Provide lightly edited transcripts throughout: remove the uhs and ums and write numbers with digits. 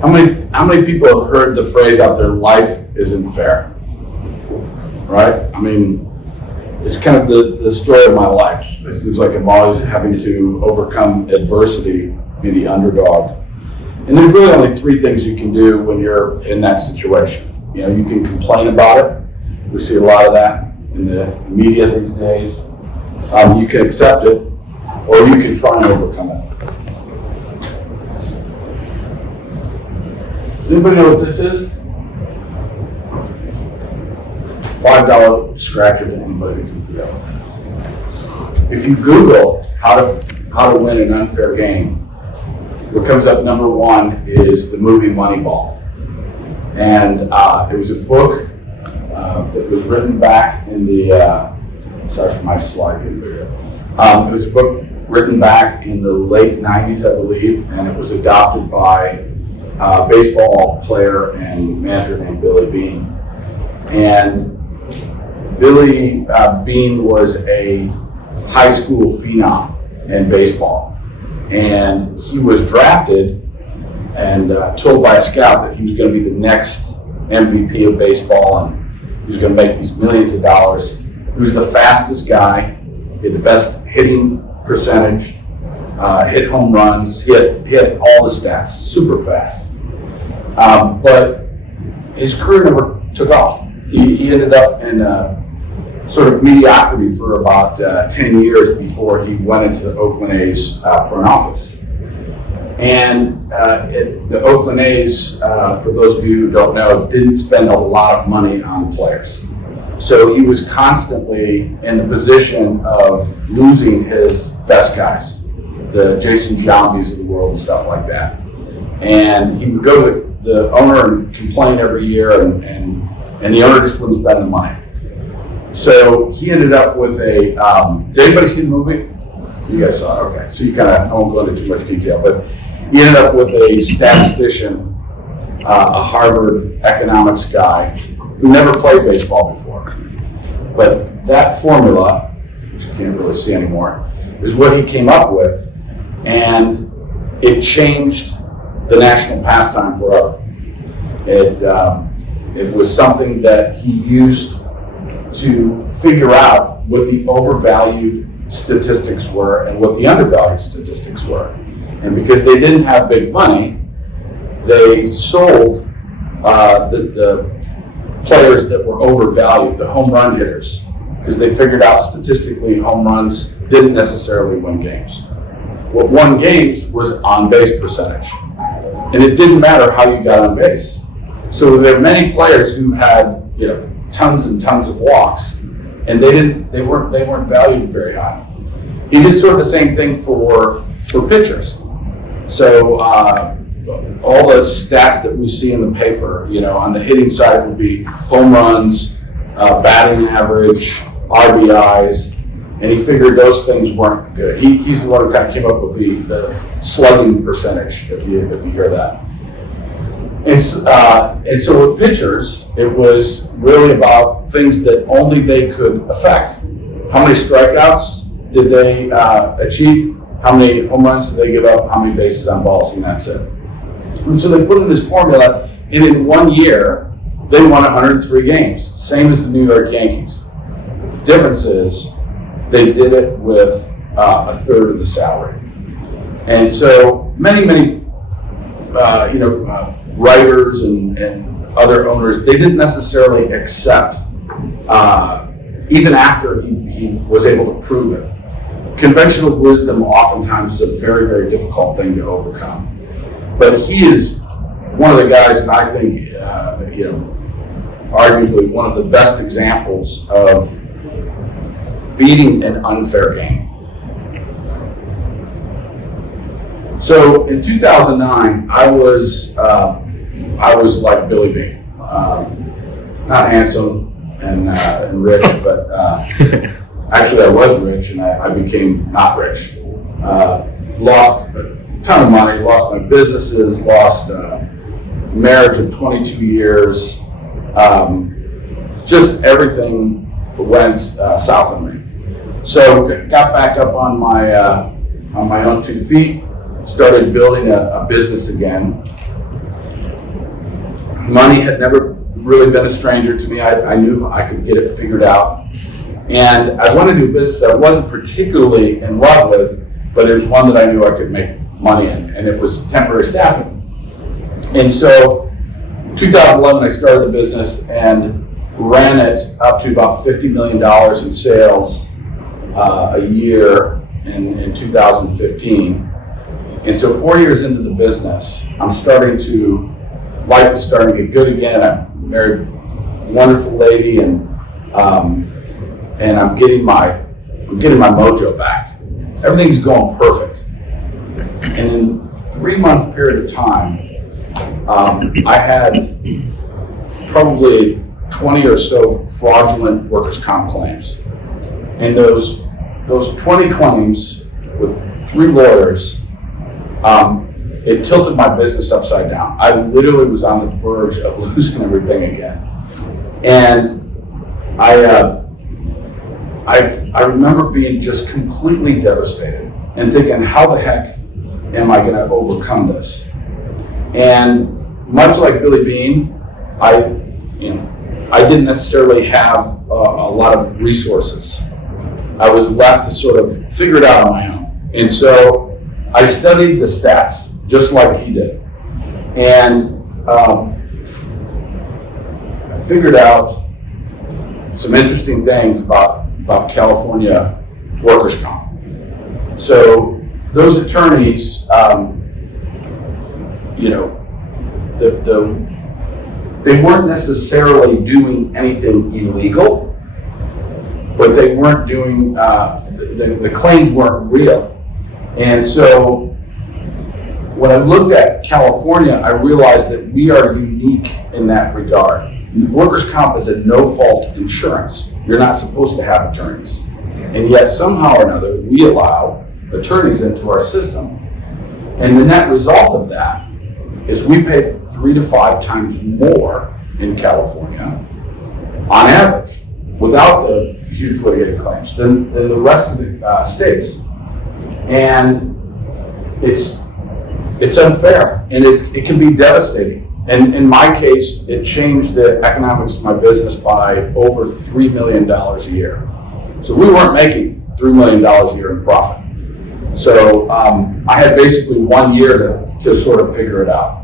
How many people have heard the phrase out there, life isn't fair? Right? I mean, it's kind of the story of my life. It seems like I'm always having to overcome adversity, be the underdog. And there's really only three things you can do when you're in that situation. You know, you can complain about it. We see a lot of that in the media these days. You can accept it, or you can try and overcome it. Does anybody know what this is? $5 scratcher that anybody can figure out. If you Google how to win an unfair game, what comes up number one is the movie Moneyball. And it was a book that was written back in the, sorry for my slide getting bigger. It was a book written back in the late 90s, I believe, and it was adopted by a baseball player and manager named Billy Beane. And Billy Beane was a high school phenom in baseball. And he was drafted and told by a scout that he was going to be the next MVP of baseball and he was going to make these millions of dollars. He was the fastest guy. He had the best hitting percentage, hit home runs. He had all the stats, super fast. But his career never took off. He ended up in sort of mediocrity for about 10 years before he went into the Oakland A's front office. And the Oakland A's, for those of you who don't know, didn't spend a lot of money on players. So he was constantly in the position of losing his best guys, the Jason Giambis of the world and stuff like that. And he would go to the owner and complain every year, and the owner just wouldn't spend the money. So he ended up with a, did anybody see the movie? You guys saw it, okay. So you kind of, I won't go into too much detail, but he ended up with a statistician, a Harvard economics guy who never played baseball before. But that formula, which you can't really see anymore, is what he came up with, and it changed the national pastime forever. It was something that he used to figure out what the overvalued statistics were and what the undervalued statistics were. And because they didn't have big money, they sold the players that were overvalued, the home run hitters, because they figured out statistically home runs didn't necessarily win games. What won games was on-base percentage. And it didn't matter how you got on base. So there were many players who had, tons and tons of walks, and they weren't valued very high. He did sort of the same thing for pitchers. So all the stats that we see in the paper, on the hitting side would be home runs, batting average, RBIs, and he figured those things weren't good. He's the one who kind of came up with the slugging percentage, if you hear that. And so with pitchers, it was really about things that only they could affect. How many strikeouts did they achieve? How many home runs did they give up? How many bases on balls? And that's it. And so they put in this formula, and in 1 year, they won 103 games, same as the New York Yankees. The difference is they did it with a third of the salary. And so many writers and other owners, they didn't necessarily accept, even after he was able to prove it. Conventional wisdom oftentimes is a very, very difficult thing to overcome. But he is one of the guys that I think, arguably one of the best examples of beating an unfair game. So in 2009, I was like Billy Beane, not handsome and rich, but actually I was rich and I became not rich. Lost a ton of money, lost my businesses, lost a marriage of 22 years. Just everything went south on me. So got back up on my own 2 feet. Started building a business again, Money had never really been a stranger to me. I knew I could get it figured out. And I wanted to do a business that I wasn't particularly in love with, but it was one that I knew I could make money in, and it was temporary staffing. And so 2011, I started the business and ran it up to about $50 million in sales a year in 2015. And so 4 years into the business, life is starting to get good again. I married a wonderful lady, and I'm getting my mojo back. Everything's going perfect. And in a 3-month period of time, I had probably 20 or so fraudulent workers' comp claims. And those 20 claims with 3 lawyers, it tilted my business upside down. I literally was on the verge of losing everything again. And I remember being just completely devastated and thinking, how the heck am I going to overcome this? And much like Billy Beane, I didn't necessarily have a lot of resources. I was left to sort of figure it out on my own. And so I studied the stats, just like he did. And I figured out some interesting things about California workers' comp. So those attorneys, they weren't necessarily doing anything illegal, but they weren't doing, the claims weren't real. And so when I looked at California, I realized that we are unique in that regard. Workers' comp is a no-fault insurance. You're not supposed to have attorneys. And yet somehow or another, we allow attorneys into our system. And the net result of that is we pay 3 to 5 times more in California, on average, without the huge litigated claims than the rest of the states. And it's unfair, and it can be devastating. And in my case, it changed the economics of my business by over $3 million a year. So we weren't making $3 million a year in profit. So I had basically 1 year to sort of figure it out.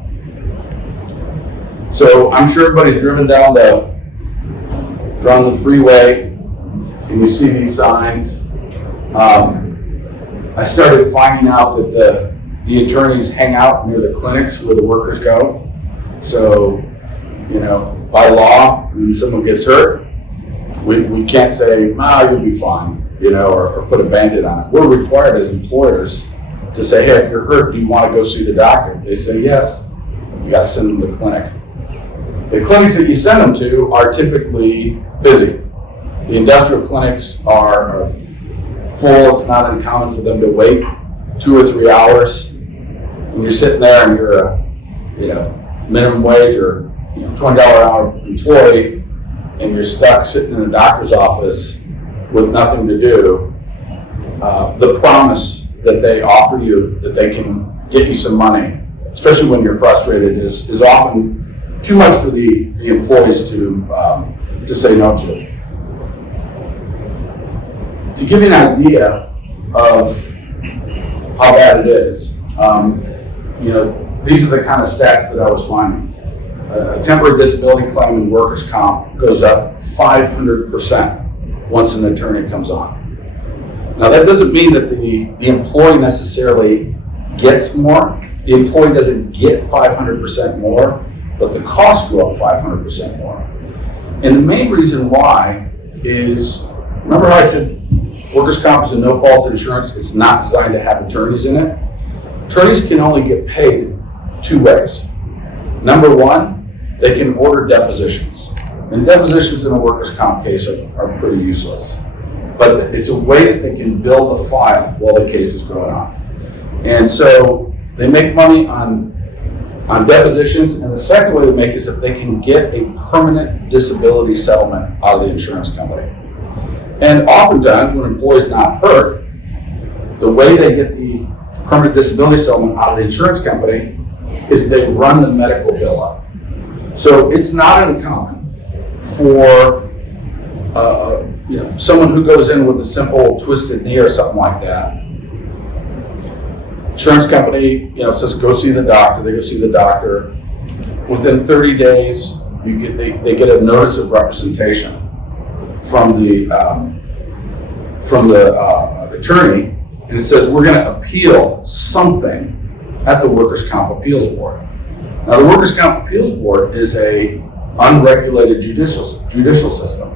So I'm sure everybody's driven down the freeway, and you see these signs. I started finding out that the attorneys hang out near the clinics where the workers go. So, by law, when someone gets hurt, we can't say, you'll be fine, or put a Band-Aid on it. We're required as employers to say, hey, if you're hurt, do you want to go see the doctor? If they say yes, you got to send them to the clinic. The clinics that you send them to are typically busy. The industrial clinics are full. It's not uncommon for them to wait 2 or 3 hours. When you're sitting there and you're a minimum wage or $20 an hour employee, and you're stuck sitting in a doctor's office with nothing to do, the promise that they offer you that they can get you some money, especially when you're frustrated, is often too much for the employees to say no to. To give you an idea of how bad it is, these are the kind of stats that I was finding. A temporary disability claim in workers' comp goes up 500% once an attorney comes on. Now that doesn't mean that the employee necessarily gets more. The employee doesn't get 500% more, but the costs go up 500% more. And the main reason why is, remember how I said workers' comp is a no-fault insurance? It's not designed to have attorneys in it. Attorneys can only get paid 2 ways. Number one, they can order depositions. And depositions in a workers' comp case are pretty useless. But it's a way that they can build a file while the case is going on. And so they make money on depositions, and the second way to make is if they can get a permanent disability settlement out of the insurance company. And oftentimes when an employee's not hurt, the way they get the permanent disability settlement out of the insurance company is they run the medical bill up. So it's not uncommon for someone who goes in with a simple twisted knee or something like that. Insurance company, says go see the doctor. They go see the doctor. Within 30 days, they get a notice of representation from the attorney, and it says we're going to appeal something at the Workers' Comp Appeals Board. Now, the Workers' Comp Appeals Board is a unregulated judicial system,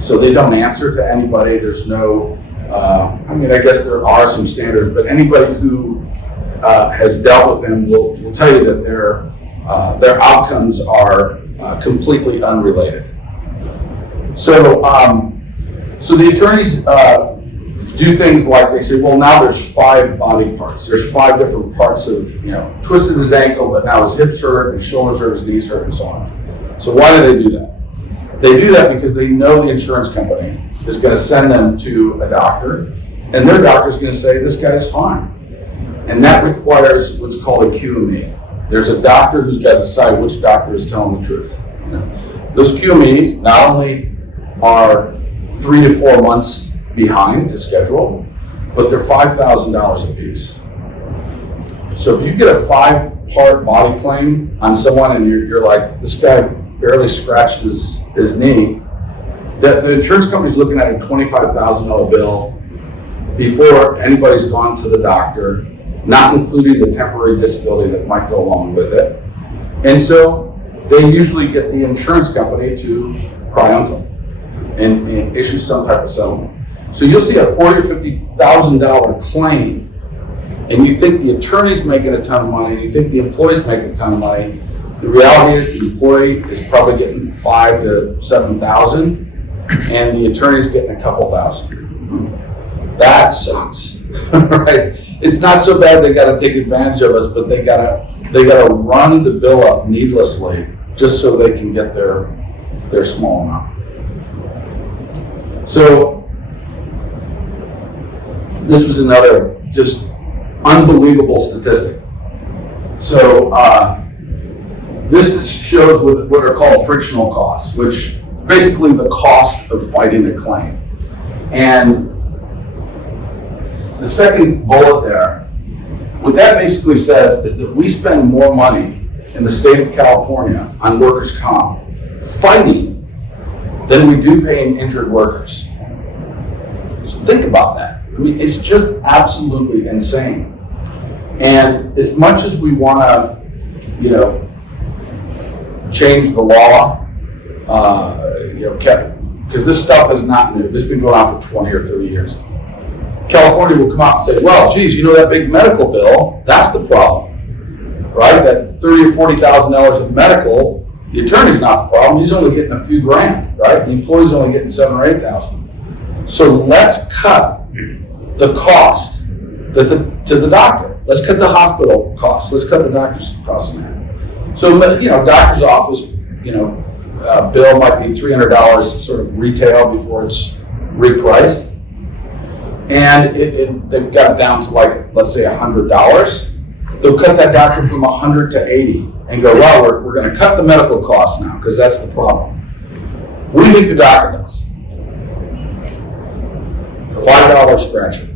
so they don't answer to anybody. There's no, I guess there are some standards, but anybody who has dealt with them will tell you that their outcomes are completely unrelated. So the attorneys do things like they say, well, now there's 5 body parts. There's 5 different parts of, twisted his ankle, but now his hips hurt, his shoulders hurt, his knees hurt, and so on. So why do they do that? They do that because they know the insurance company is going to send them to a doctor, and their doctor's going to say, this guy's fine. And that requires what's called a QME. There's a doctor who's got to decide which doctor is telling the truth. Those QMEs not only are 3 to 4 months behind to schedule, but they're $5,000 a piece. So if you get a 5-part body claim on someone and you're like, this guy barely scratched his knee, the insurance company's looking at a $25,000 bill before anybody's gone to the doctor, not including the temporary disability that might go along with it. And so they usually get the insurance company to cry uncle and issue some type of settlement. So you'll see a $40,000 or $50,000 claim, and you think the attorney's making a ton of money, and you think the employee's making a ton of money. The reality is the employee is probably getting $5,000 to $7,000, and the attorney's getting a couple thousand. That sucks, right? It's not so bad they got to take advantage of us, but they got to run the bill up needlessly just so they can get their small amount. So this was another just unbelievable statistic. So this shows what are called frictional costs, which basically the cost of fighting a claim. And the second bullet there, what that basically says is that we spend more money in the state of California on workers' comp fighting than we do paying injured workers. So think about that. I mean, it's just absolutely insane. And as much as we want to, change the law, because this stuff is not new. This has been going on for 20 or 30 years. California will come out and say, well, geez, that big medical bill, that's the problem, right? That $30,000 or $40,000 of medical, the attorney's not the problem. He's only getting a few grand, right? The employee's only getting $7,000 or $8,000. So let's cut the cost to the doctor. Let's cut the hospital costs. Let's cut the doctor's costs in there. So, doctor's office, bill might be $300 sort of retail before it's repriced. And they've got it down to let's say $100. They'll cut that doctor from $100 to $80 and go, well, we're going to cut the medical costs now because that's the problem. What do you think the doctor does? $5 scratch it.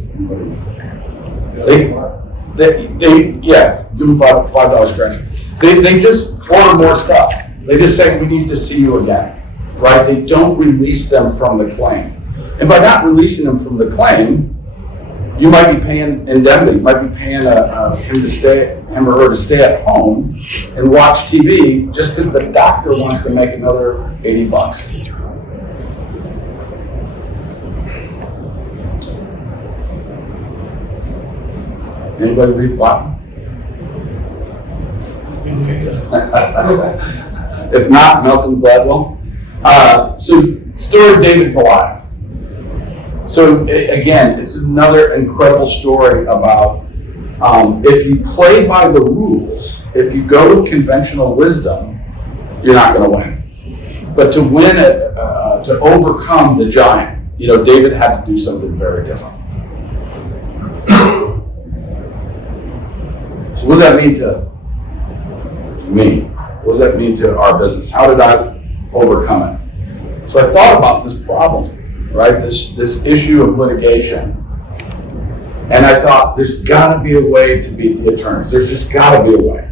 Give them $5 scratch it. They just order more stuff. They just say, we need to see you again, right? They don't release them from the claim. And by not releasing them from the claim, you might be paying indemnity. You might be paying him or her to stay at home and watch TV just because the doctor wants to make another $80. Anybody read Latin? If not, Malcolm Gladwell. So, story of David Goliath. So again, it's another incredible story about if you play by the rules, if you go with conventional wisdom, you're not going to win. But to win it, to overcome the giant, David had to do something very different. So what does that mean to me? What does that mean to our business? How did I overcome it? So I thought about this problem, right? This issue of litigation. And I thought, there's gotta be a way to beat the attorneys. There's just gotta be a way,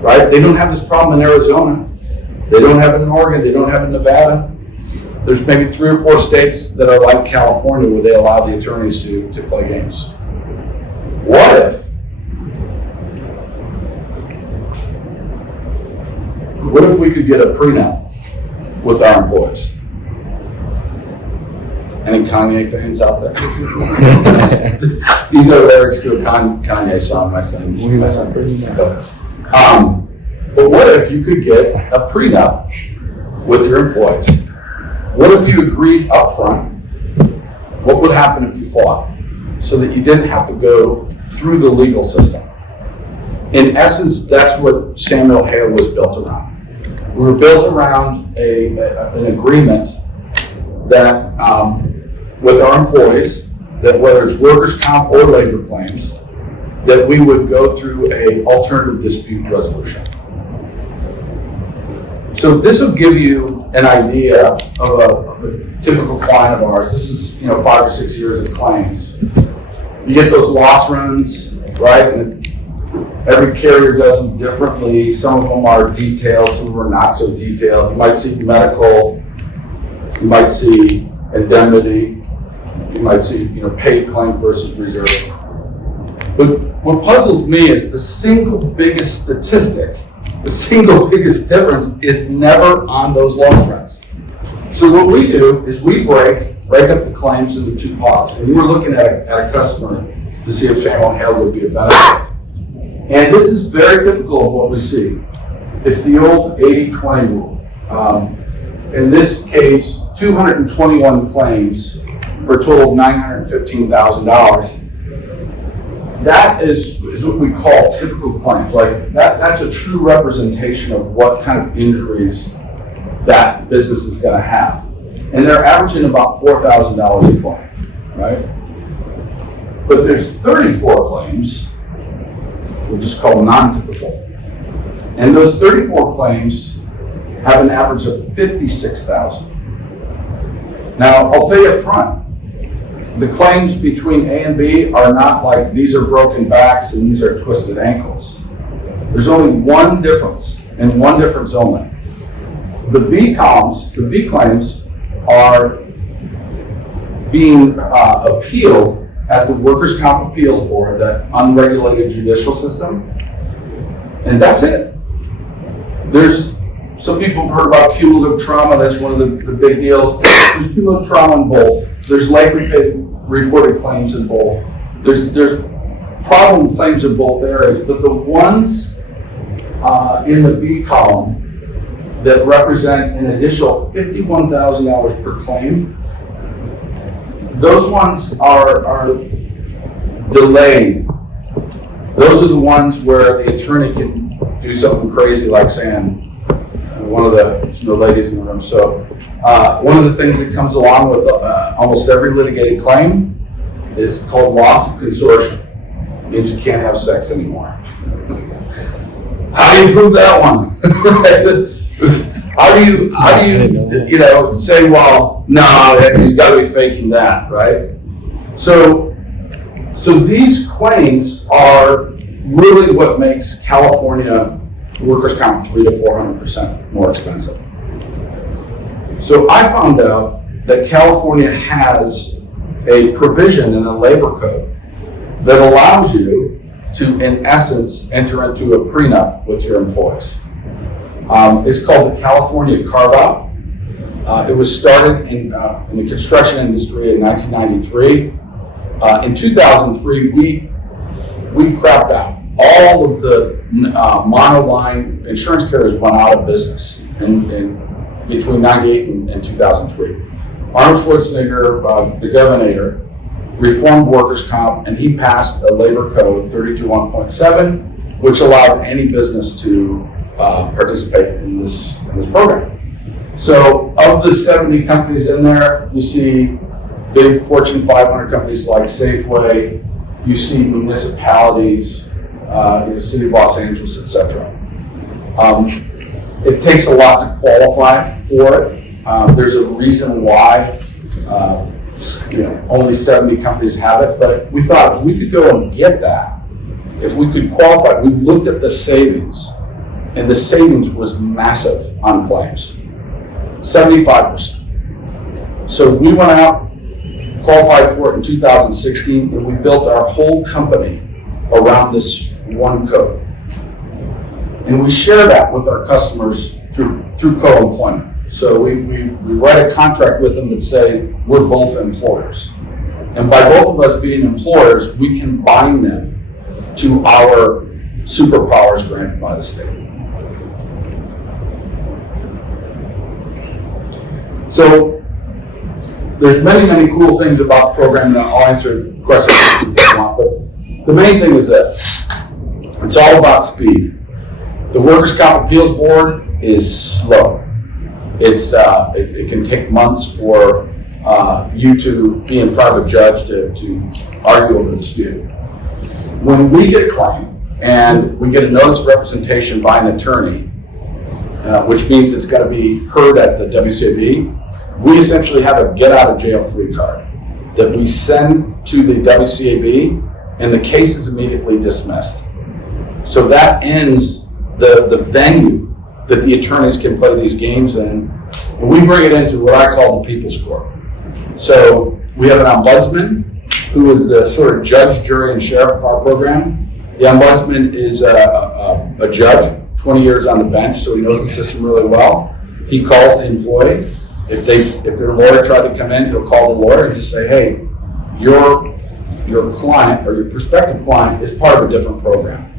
right? They don't have this problem in Arizona. They don't have it in Oregon. They don't have it in Nevada. There's maybe 3 or 4 states that are like California where they allow the attorneys to play games. What if we could get a prenup with our employees? Any Kanye fans out there? These are lyrics to a Kanye song, my son. But what if you could get a prenup with your employees? What if you agreed up front? What would happen if you fought? So that you didn't have to go through the legal system. In essence, that's what Samuel Hale was built around. We were built around an agreement that with our employees, that whether it's workers' comp or labor claims, that we would go through a alternative dispute resolution. So this will give you an idea of a typical client of ours. This is 5 or 6 years of claims. You get those loss runs, right? And every carrier does them differently. Some of them are detailed, some of them are not so detailed. You might see medical, you might see indemnity, you might see paid claim versus reserve. But what puzzles me is the single biggest statistic, the single biggest difference is never on those loss runs. So what we do is we break up the claims into 2 pods. And we're looking at a customer to see if Samuel Hale would be a benefit. And this is very typical of what we see. It's the old 80-20 rule. In this case, 221 claims for a total of $915,000. That is what we call typical claims. Like that's a true representation of what kind of injuries that business is going to have. And they're averaging about $4,000 a claim, right? But there's 34 claims, we'll just call non-typical. And those 34 claims have an average of $56,000. Now, I'll tell you up front, the claims between A and B are not like these are broken backs and these are twisted ankles. There's only one difference, and one difference only. The B claims are being appealed at the Workers' Comp Appeals Board, that unregulated judicial system, and that's it. There's some people have heard about cumulative trauma. That's one of the big deals. There's cumulative trauma in both. There's late reported claims in both. There's problem claims in both areas, but the ones in the B column that represent an additional $51,000 per claim, those ones are delayed. Those are the ones where the attorney can do something crazy like saying, one of the ladies in the room. So one of the things that comes along with almost every litigated claim is called loss of consortium. It means you can't have sex anymore. How do you prove that one? How do you say, well, no, he's got to be faking that, right? So these claims are really what makes California workers' comp 300 to 400% more expensive. So I found out that California has a provision in the labor code that allows you to, in essence, enter into a prenup with your employees. It's called the California Carve Out. It was started in the construction industry in 1993. In 2003, we crapped out. All of the monoline insurance carriers went out of business in between 98 and 2003. Arnold Schwarzenegger, the governor, reformed workers' comp, and he passed a labor code 321.7, which allowed any business to participate in this program. So of the 70 companies in there, you see big Fortune 500 companies like Safeway, you see municipalities, the city of Los Angeles, etc. It takes a lot to qualify for it. There's a reason why only 70 companies have it, but we thought if we could go and get that, if we could qualify, we looked at the savings, and the savings was massive on claims, 75%. So we went out, qualified for it in 2016, and we built our whole company around this one code. And we share that with our customers through co-employment. So we write a contract with them that say we're both employers. And by both of us being employers, we can bind them to our superpowers granted by the state. So there's many, many cool things about the program, and I'll answer questions if you want, but the main thing is this. It's all about speed. The Workers' Comp Appeals Board is slow. It can take months for you to be in front of a judge to argue over a dispute. When we get a claim and we get a notice of representation by an attorney, which means it's going to be heard at the WCAB, we essentially have a get out of jail free card that we send to the WCAB, and the case is immediately dismissed. So that ends the venue that the attorneys can play these games in, and we bring it into what I call the People's Court. So we have an ombudsman who is the sort of judge, jury, and sheriff of our program. The ombudsman is a judge, 20 years on the bench, so he knows the system really well. He calls the employee. If their lawyer tried to come in, he'll call the lawyer and just say, hey, your client or your prospective client is part of a different program.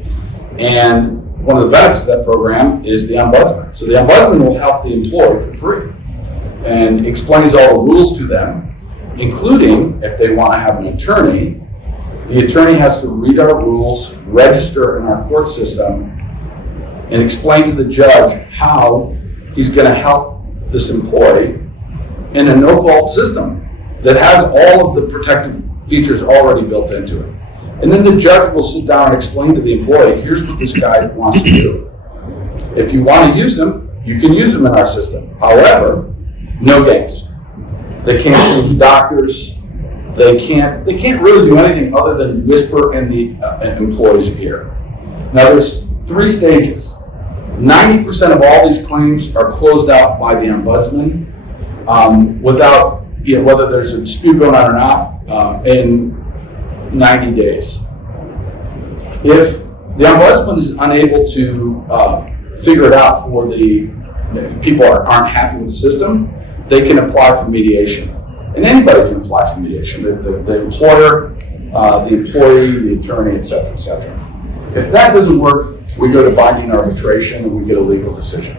And one of the benefits of that program is the ombudsman. So the ombudsman will help the employee for free and explains all the rules to them, including if they want to have an attorney. The attorney has to read our rules, register in our court system, and explain to the judge how he's going to help this employee in a no-fault system that has all of the protective features already built into it. And then the judge will sit down and explain to the employee, here's what this guy wants to do. If you want to use him, you can use him in our system. However, no games. They can't change doctors. They can't really do anything other than whisper in the employee's ear. Now there's 3 stages. 90% of all these claims are closed out by the ombudsman without, whether there's a dispute going on or not, in 90 days. If the ombudsman is unable to figure it out for the people aren't happy with the system, they can apply for mediation. And anybody can apply for mediation, the employer, the employee, the attorney, et cetera, et cetera. If that doesn't work, we go to binding arbitration and we get a legal decision.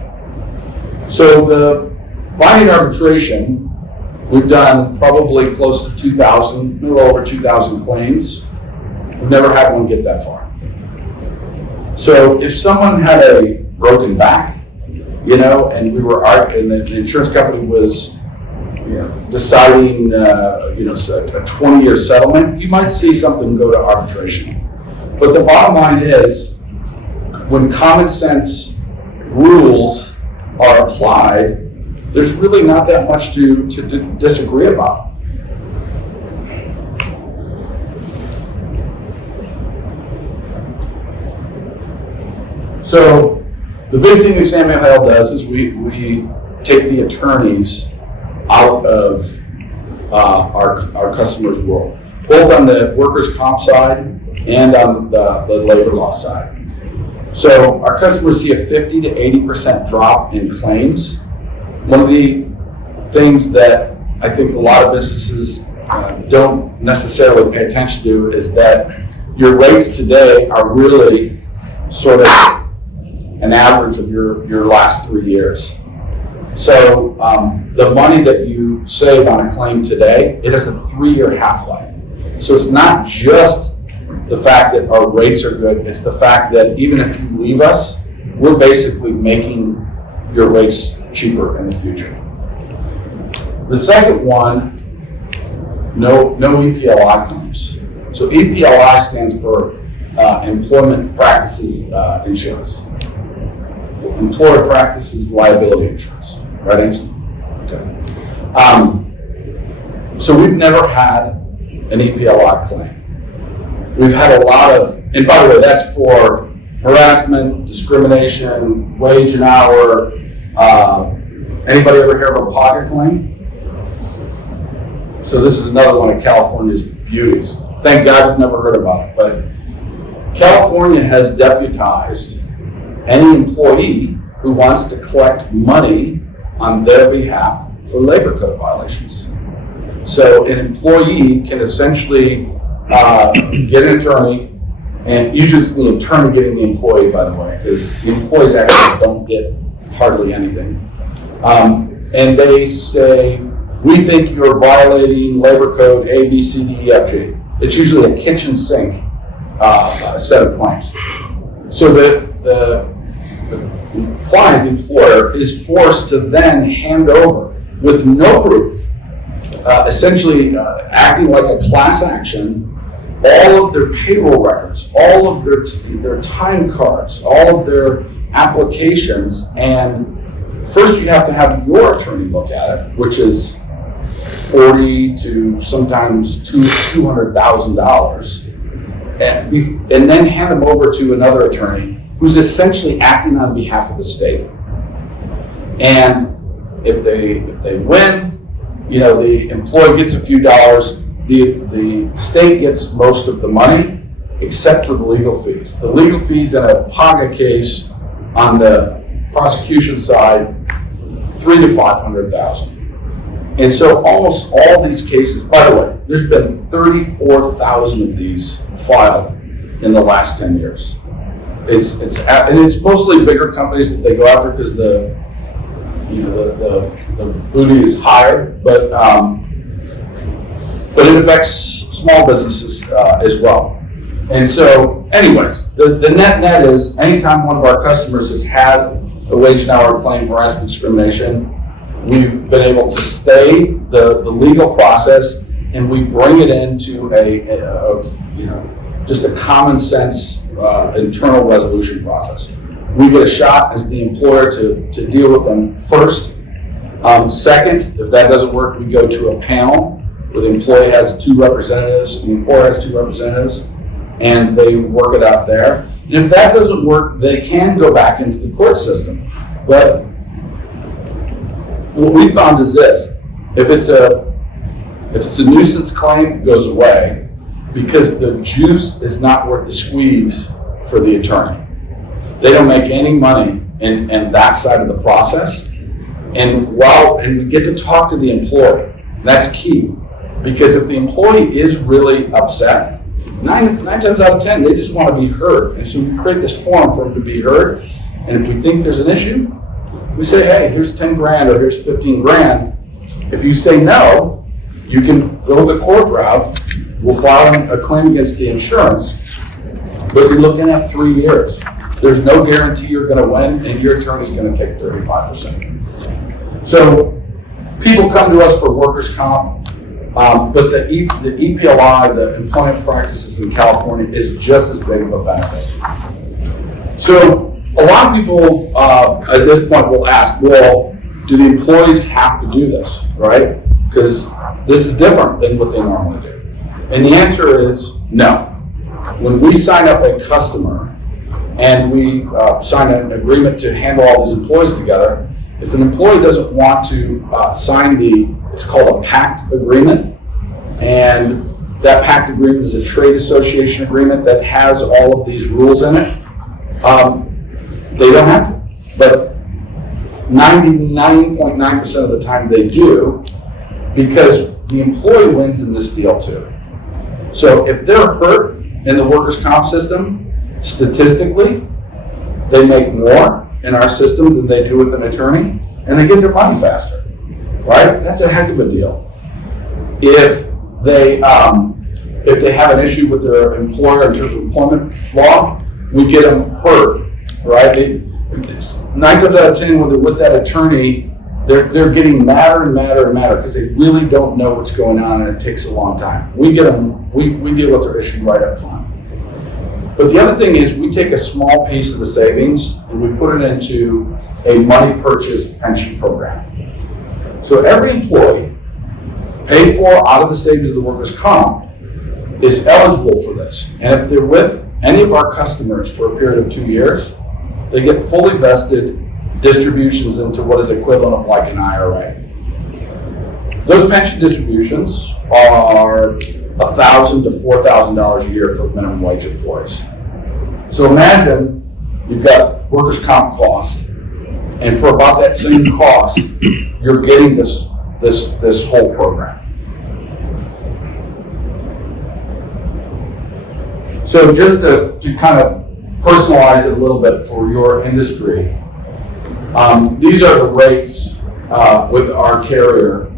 So the binding arbitration, we've done probably close to 2,000, a little over 2,000 claims. We've never had one get that far. So if someone had a broken back, and we were and the insurance company was, deciding, a 20-year settlement, you might see something go to arbitration. But the bottom line is, when common sense rules are applied, there's really not that much to disagree about. So the big thing that Samuel Hale does is we take the attorneys out of our customers' world, both on the workers' comp side and on the labor law side. So our customers see a 50 to 80% drop in claims. One of the things that I think a lot of businesses don't necessarily pay attention to is that your rates today are really sort of an average of your last 3 years. So the money that you save on a claim today, it has a 3-year half-life. So it's not just the fact that our rates are good, it's the fact that even if you leave us, we're basically making your rates cheaper in the future. The second one, no EPLI claims. So EPLI stands for Employment Practices Insurance. employer practices liability insurance, right, Ainsley? Okay. So we've never had an EPLI claim. We've had a lot of, and by the way, that's for harassment, discrimination, wage and hour. Anybody ever hear of a PAGA claim? So this is another one of California's beauties. Thank God you've never heard about it, but California has deputized any employee who wants to collect money on their behalf for labor code violations. So an employee can essentially get an attorney, and usually it's the attorney getting the employee, by the way, because the employees actually don't get hardly anything. And they say, we think you're violating labor code A, B, C, D, E, F, G. It's usually a kitchen sink set of claims. So that the client, the employer, is forced to then hand over with no proof, essentially acting like a class action, all of their payroll records, all of their time cards, all of their applications, and first you have to have your attorney look at it, which is $40,000 to sometimes $200,000, and then hand them over to another attorney who's essentially acting on behalf of the state. And if they win, the employee gets a few dollars. The state gets most of the money, except for the legal fees. The legal fees in a PAGA case on the prosecution side, $300,000 to $500,000. And so almost all these cases, by the way, there's been 34,000 of these filed in the last 10 years. It's mostly bigger companies that they go after because the booty is higher, but it affects small businesses as well. And so, anyways, the net is anytime one of our customers has had a wage and hour claim, harassment, discrimination, we've been able to stay the legal process, and we bring it into just a common sense internal resolution process. We get a shot as the employer to deal with them first. Second, if that doesn't work, we go to a panel where the employee has 2 representatives, and the employer has 2 representatives, and they work it out there. And if that doesn't work, they can go back into the court system. But what we found is this: if it's a nuisance claim, it goes away because the juice is not worth the squeeze for the attorney. They don't make any money in that side of the process. And we get to talk to the employee. That's key, because if the employee is really upset, nine times out of 10, they just want to be heard. And so we create this forum for them to be heard. And if we think there's an issue, we say, hey, here's 10 grand or here's 15 grand. If you say no, you can go the court route. We'll file a claim against the insurance, but you're looking at 3 years. There's no guarantee you're going to win, and your attorney's going to take 35%. So people come to us for workers' comp, but the EPLI, the employment practices in California, is just as big of a benefit. So a lot of people at this point will ask, well, do the employees have to do this, right? Because this is different than what they normally do. And the answer is no. When we sign up a customer and we sign an agreement to handle all these employees together, if an employee doesn't want to sign it's called a Pact Agreement, and that Pact Agreement is a trade association agreement that has all of these rules in it, they don't have to. But 99.9% of the time they do, because the employee wins in this deal too. So if they're hurt in the workers' comp system, statistically, they make more in our system than they do with an attorney, and they get their money faster, right? That's a heck of a deal. If they have an issue with their employer in terms of employment law, we get them hurt, right? It's 9 times out of 10 when they're with that attorney, they're getting madder and madder and madder because they really don't know what's going on, and it takes a long time. We deal with their issue right up front. But the other thing is we take a small piece of the savings and we put it into a money purchase pension program. So every employee paid for out of the savings of the workers' comp is eligible for this. And if they're with any of our customers for a period of 2 years, they get fully vested distributions into what is equivalent of like an IRA. Those pension distributions are $1,000 to $4,000 a year for minimum wage employees. So imagine you've got workers' comp costs, and for about that same cost, you're getting this whole program. So just to kind of personalize it a little bit for your industry, these are the rates with our carrier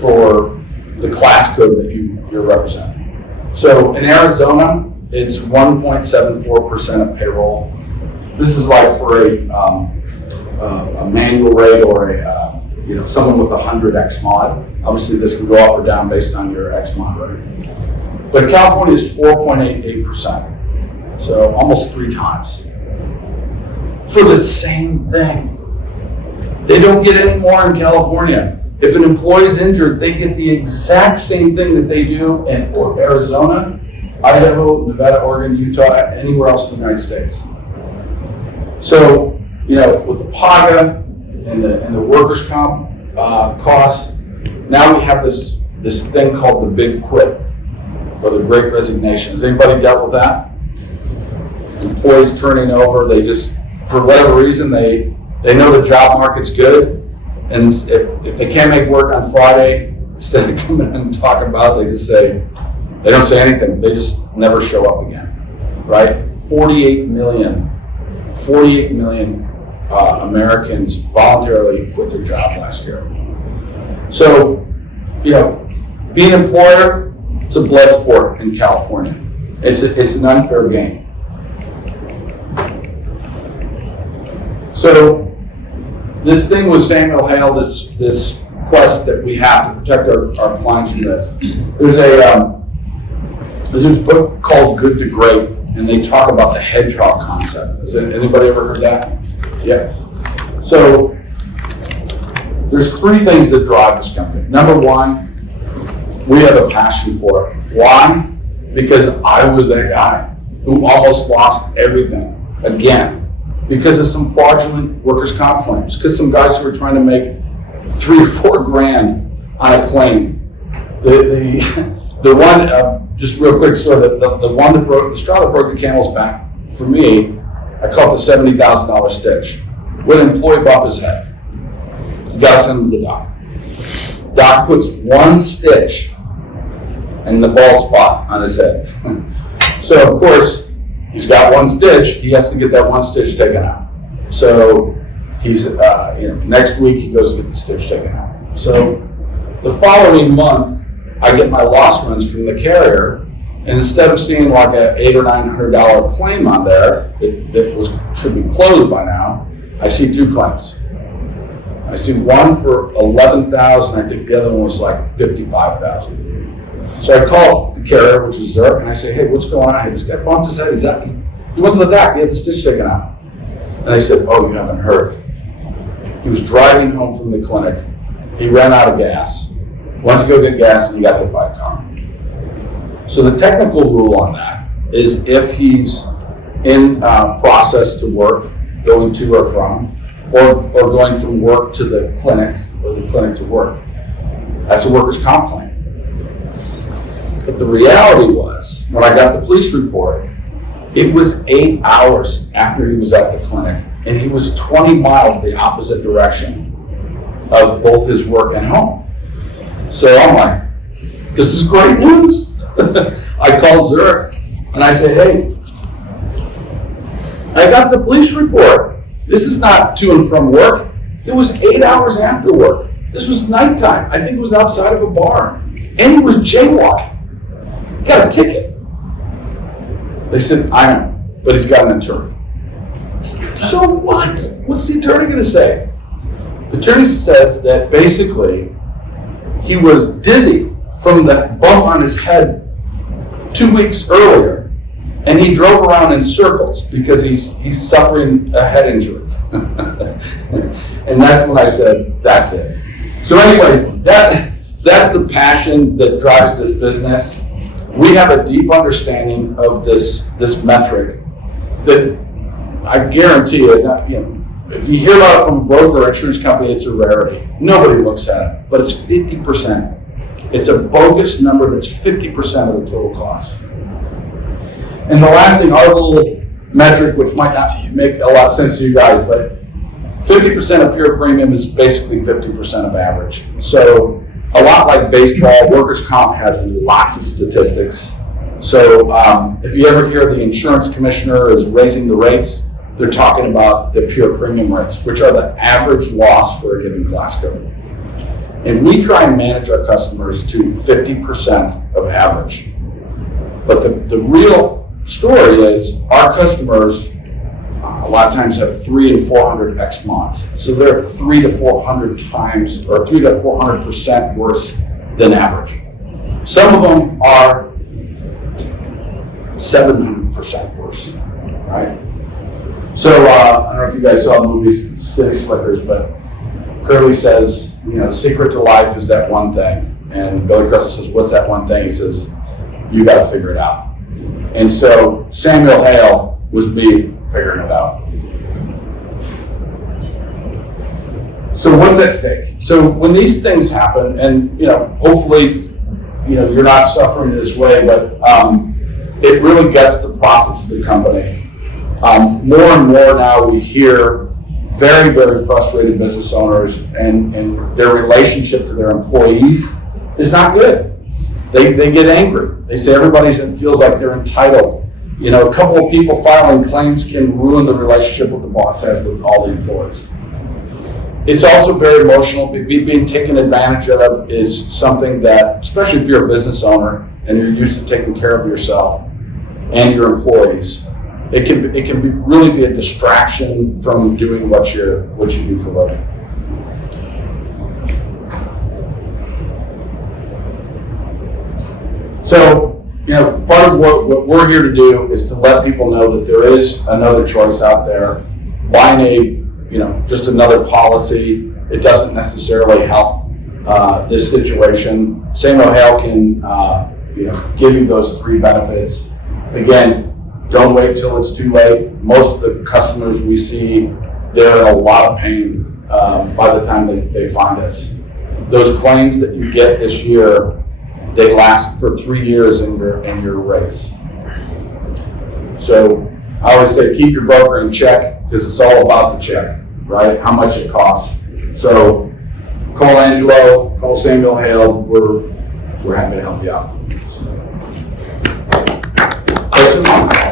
for the class code that you're representing. So in Arizona, it's 1.74% of payroll. This is like for a manual rate or someone with 100x mod. Obviously, this can go up or down based on your x mod rate. But California is 4.88%, so almost 3 times for the same thing. They don't get any more in California. If an employee is injured, they get the exact same thing that they do in Arizona, Idaho, Nevada, Oregon, Utah, anywhere else in the United States. So, with the PAGA and the workers' comp costs, now we have this thing called the big quit or the great resignation. Has anybody dealt with that? Employees turning over, they just, for whatever reason, they know the job market's good. And if they can't make work on Friday, instead of coming in and talking about it, they just say, they don't say anything. They just never show up again, right? 48 million Americans voluntarily quit their job last year. So, being an employer, it's a blood sport in California. It's an unfair game. So, this thing with Samuel Hale, this quest that we have to protect our clients from this. There's a book called Good to Great, and they talk about the hedgehog concept. Has anybody ever heard that? Yeah. So there's 3 things that drive this company. Number 1, we have a passion for it. Why? Because I was that guy who almost lost everything again. Because of some fraudulent workers' comp claims, because some guys who were trying to make $3 or $4 grand on a claim. The one, just real quick, so the one that broke the straw that broke the camel's back for me, I call it the $70,000 stitch. When an employee bumped his head, you got to send him to the doc. Doc puts 1 stitch in the bald spot on his head. So of course, he's got 1 stitch, he has to get that 1 stitch taken out. So he's, next week he goes to get the stitch taken out. So the following month, I get my loss runs from the carrier, and instead of seeing like a $800 or $900 claim on there that should be closed by now, I see 2 claims. I see one for $11,000, I think the other one was like $55,000. So I call the carrier, which is Zurich, and I say, hey, what's going on here? This guy bumped his head. He went to the doc. He had the stitch taken out. And they said, oh, you haven't heard. He was driving home from the clinic. He ran out of gas, went to go get gas, and he got hit by a car. So the technical rule on that is if he's in process to work, going to or from, or going from work to the clinic, or the clinic to work, that's a workers' comp claim. But the reality was, when I got the police report, it was 8 hours after he was at the clinic, and he was 20 miles the opposite direction of both his work and home. So I'm like, this is great news. I call Zurich, and I say, hey, I got the police report. This is not to and from work. It was 8 hours after work. This was nighttime. I think it was outside of a bar. And he was jaywalking. Got a ticket. They said, I know, but he's got an attorney. So what? What's the attorney going to say? The attorney says that basically he was dizzy from the bump on his head 2 weeks earlier, And he drove around in circles because he's suffering a head injury. And that's when I said, that's it. So anyways, that's the passion that drives this business. We have a deep understanding of this metric that I guarantee you, if you hear about it from a broker or insurance company, it's a rarity. Nobody looks at it, but it's 50%. It's a bogus number that's 50% of the total cost. And the last thing, our little metric, which might not make a lot of sense to you guys, but 50% of pure premium is basically 50% of average. So a lot like baseball, workers' comp has lots of statistics. So if you ever hear the insurance commissioner is raising the rates, they're talking about the pure premium rates, which are the average loss for a given class code. And we try and manage our customers to 50% of average. But the real story is our customers a lot of times have 300 and 400 X mods. So they're 300 to 400 times or 300 to 400% worse than average. Some of them are 700% worse, right? So I don't know if you guys saw the movie City Slickers, but Curly says, the secret to life is that one thing. And Billy Crystal says, what's that one thing? He says, you got to figure it out. And so Samuel Hale was me figuring it out. So what's at stake? So when these things happen, and hopefully, you're not suffering this way, but it really gets the profits of the company. More and more now we hear very, very frustrated business owners and their relationship to their employees is not good. They get angry. They say everybody feels like they're entitled. A couple of people filing claims can ruin the relationship that the boss has with all the employees. It's also very emotional. Being taken advantage of is something that, especially if you're a business owner and you're used to taking care of yourself and your employees, it can really be a distraction from doing what you do for a living. So, part of what we're here to do is to let people know that there is another choice out there. Buying just another policy, it doesn't necessarily help this situation. Samuel Hale can, give you those 3 benefits. Again, don't wait till it's too late. Most of the customers we see, they're in a lot of pain by the time they find us. Those claims that you get this year, they last for 3 years in your rates. So I always say keep your broker in check because it's all about the check, right? How much it costs. So call Angelo, call Samuel Hale. We're happy to help you out. Questions?